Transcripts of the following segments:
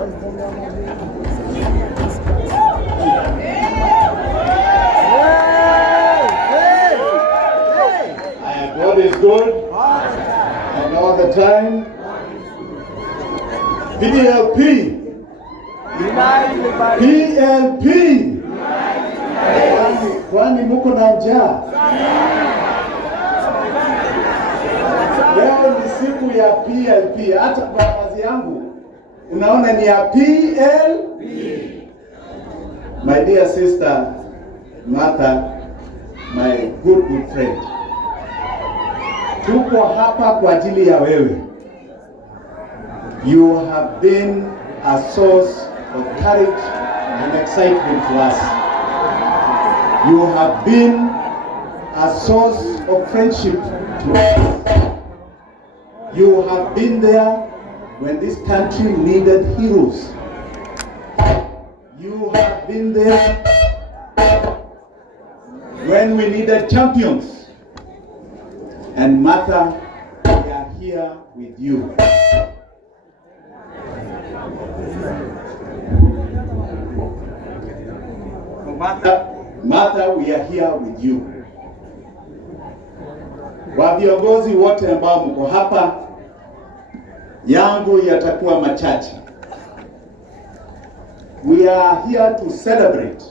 God is good, and all the time. PLP. PLP. Kwani muko na njaa? Leo ni siku ya PLP. Hata kwa kazi yangu unaona ni ya PLP. My dear sister Martha, my good friend, tuko hapa kwa ajili ya wewe. You have been a source of courage and excitement to us. You have been a source of friendship to us. You have been there when this country needed heroes. You have been there when we needed champions. And Martha, we are here with you. Martha, we are here with you. Wa viongozi wote ambao mko hapa, yangu yatakuwa machache. We are here to celebrate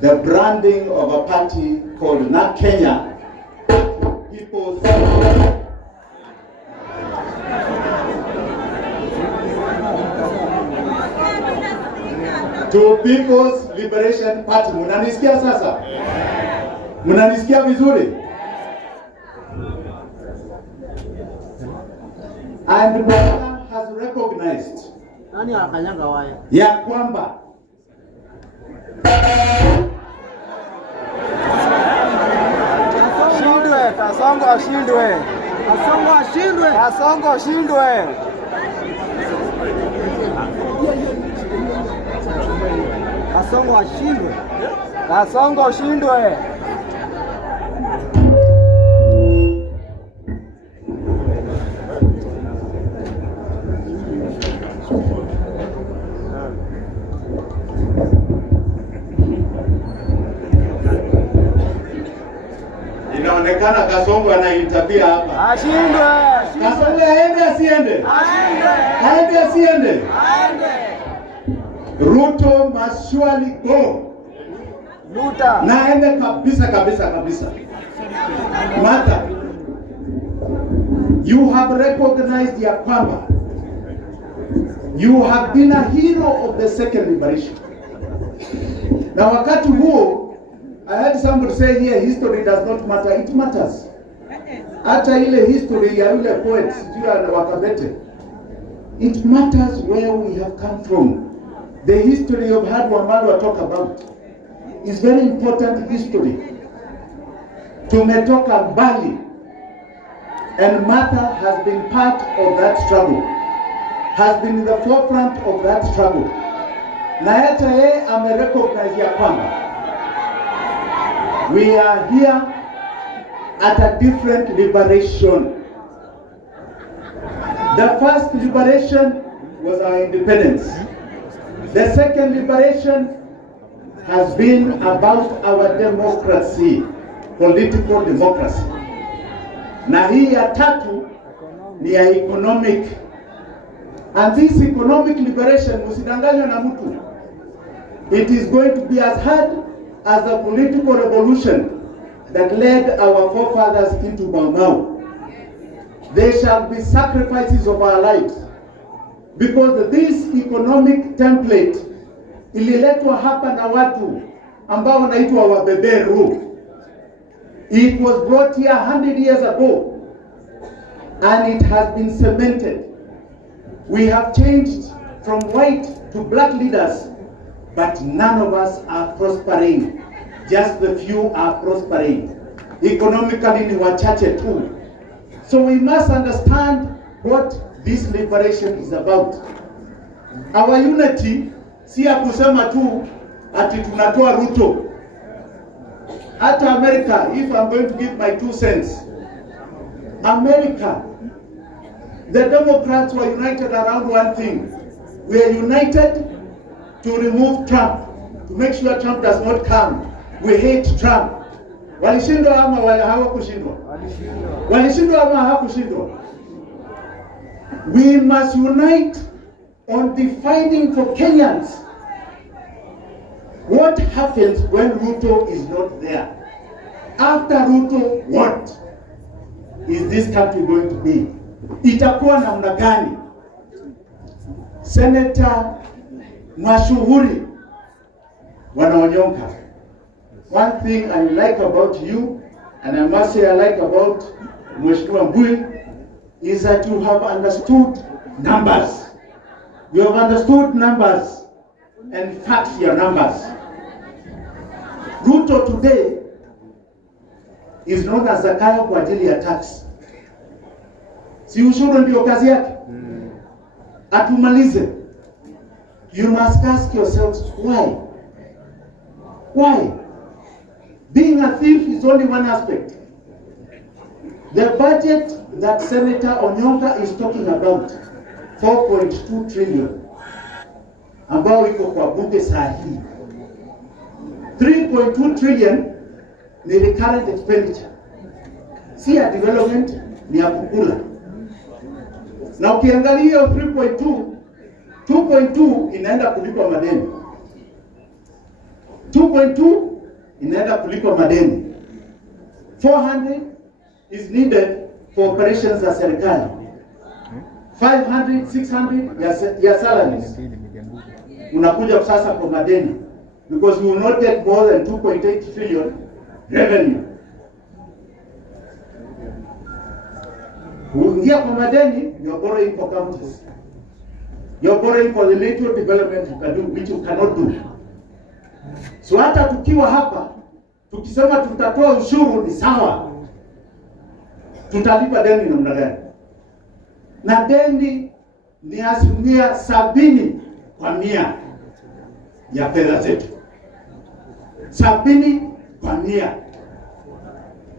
the branding of a party called NARC Kenya, People's to People's Liberation Party. Mnanisikia sasa? Mnanisikia vizuri? And Martha has recognized ya kwamba Kasongo ashindwe. Kasongo ashindwe. Kasongo ashindwe. Kasongo ashindwe. Kasongo ashindwe. Inaonekana Kasongo anaitapia hapa. Ashindwe. Kasongo aende asiende? Ashindwe. Aende asiende? Aende. Ruto must surely go. Luta. Na aende kabisa kabisa kabisa. Martha, you have recognized ya kwamba you have been a hero of the second liberation. Na wakati huo, I heard somebody say here, history does not matter. It matters. Hata ile history ya yule poet sijui Wakabete, it matters where we have come from. The history of Hard Wamalwa talk about is very important history. Tumetoka mbali, and Martha has been part of that struggle, has been in the forefront of that struggle. Na hata yeye amerecognize ya kwamba we are here at a different liberation. The first liberation was our independence. The second liberation has been about our democracy, political democracy. Na hii ya tatu ni ya economic. And this economic liberation, usidanganywe na mtu, it is going to be as hard as the political revolution that led our forefathers into Mau Mau. There shall be sacrifices of our lives, because this economic template ililetwa hapa na watu ambao wanaitwa wabeberu. It was brought here 100 years ago, and it has been cemented. We have changed from white to black leaders, but none of us are prospering. Just the few are prospering. Economically ni wachache tu. So we must understand what this liberation is about. Our unity si ya kusema tu ati tunatoa Ruto. Hata America, if I'm going to give my 2 cents, America, the Democrats were united around one thing. We are united to remove Trump, to make sure Trump does not come. We hate Trump. Walishindwa ama hawakushindwa? Walishindwa ama hawakushindwa? We must unite on defining for Kenyans what happens when Ruto is not there. After Ruto, what is this country going to be? Itakuwa namna gani? Senator mashuhuri wanaonyonka. One thing I like about you, and I must say I like about Mheshimiwa Mbui, is that you have understood numbers. You have understood numbers and facts your numbers. Ruto today is known as Zakayo kwa ajili ya tax. Si ushuru ndio kazi yake? Atumalize. You must ask yourselves why? Why? Being a thief is only one aspect. The budget that Senator Onyonka is talking about, 4.2 trillion, ambao iko kwa bunge saa hii. 3.2 trillion ni recurrent expenditure. Si ya development, ni ya kukula. Na ukiangalia 3.2, 2.2 inaenda kulipa madeni. 2.2 inaenda kulipa madeni. 400 is needed for operations za serikali. 500, 600 ya salaries. Unakuja sasa kwa madeni. Because we will not get more than 2.8 trillion revenue. Uingia kwa madeni, you're borrowing for counties. You're borrowing for the little development you can do, which you cannot do. So hata tukiwa hapa, tukisema tutatoa ushuru ni sawa. Tutalipa deni namna gani? Na deni ni 70% ya fedha zetu. 70%.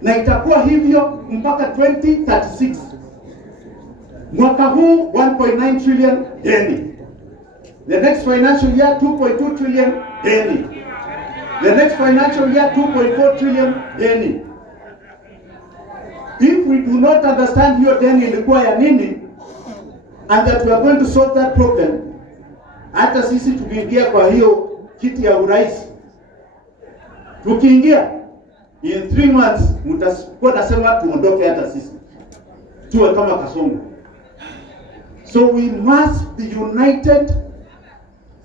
Na itakuwa hivyo mpaka 2036. Mwaka huu 1.9 trillion deni. The next financial year 2.2 trillion deni. The next financial year 2.4 trillion deni. If we do not understand hiyo deni ilikuwa ya nini, and that we are going to solve that problem, hata sisi tukiingia kwa hiyo kiti ya urais, tukiingia in 3 months mtakuwa nasema tuondoke hata sisi tuwe kama Kasongo. So we must be united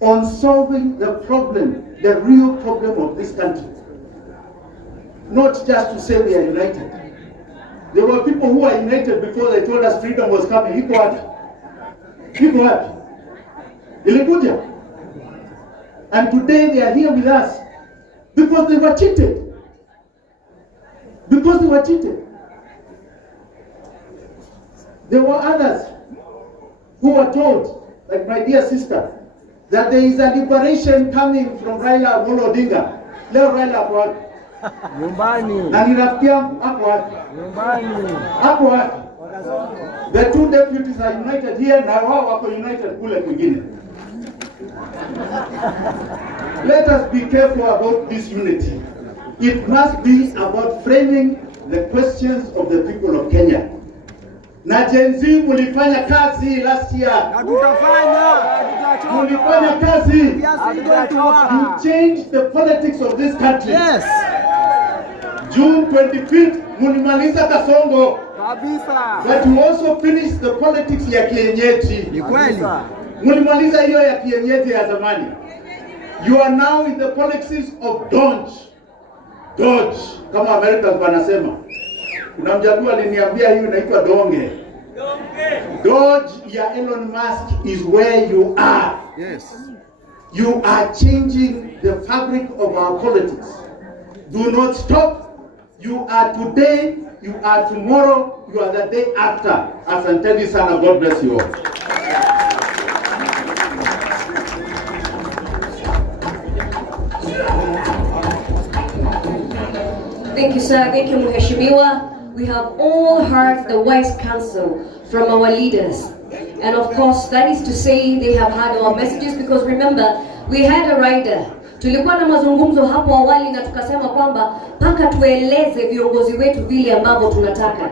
on solving the problem, the real problem of this country. Not just to say we are united. There were people who were united before they told us freedom was coming. Iko wapi? Iko wapi? Ilikuja. And today they are here with us because they were cheated. Because they were cheated. There were others who were told, like my dear sister, that there is a liberation coming from Raila Amolo Odinga. Leo Raila hapo wapi? Nyumbani. Na ni rafiki yangu hapo wapi? Nyumbani. Hapo wapi? The two deputies are united here na wao wako united kule kwingine. Let us be careful about this unity. It must be about framing the questions of the people of Kenya. Na Gen Z mulifanya kazi last year. Na tutafanya. Mulifanya kazi. Yes, we going to work. You changed the politics of this country. Yes. June 25th, mulimaliza Kasongo. Kabisa. But you also finished the politics ya kienyeji. Ni kweli. Mulimaliza hiyo ya kienyeji ya zamani. You are now in the politics of Dodge. Dodge, kama Americans wanasema. Kuna mjaluo aliniambia hiyo inaitwa donge. Dodge ya Elon Musk is where you are. Yes. You are changing the fabric of our politics. Do not stop. You are today, you are tomorrow, you are the day after. Asanteni sana, God bless you all. Thank you, sir. Thank you, Mheshimiwa. We have all heard the wise counsel from our leaders. And of course, that is to say they have had our messages, because remember, we had a rider. Tulikuwa na mazungumzo hapo awali na tukasema kwamba mpaka tueleze viongozi wetu vile ambavyo tunataka.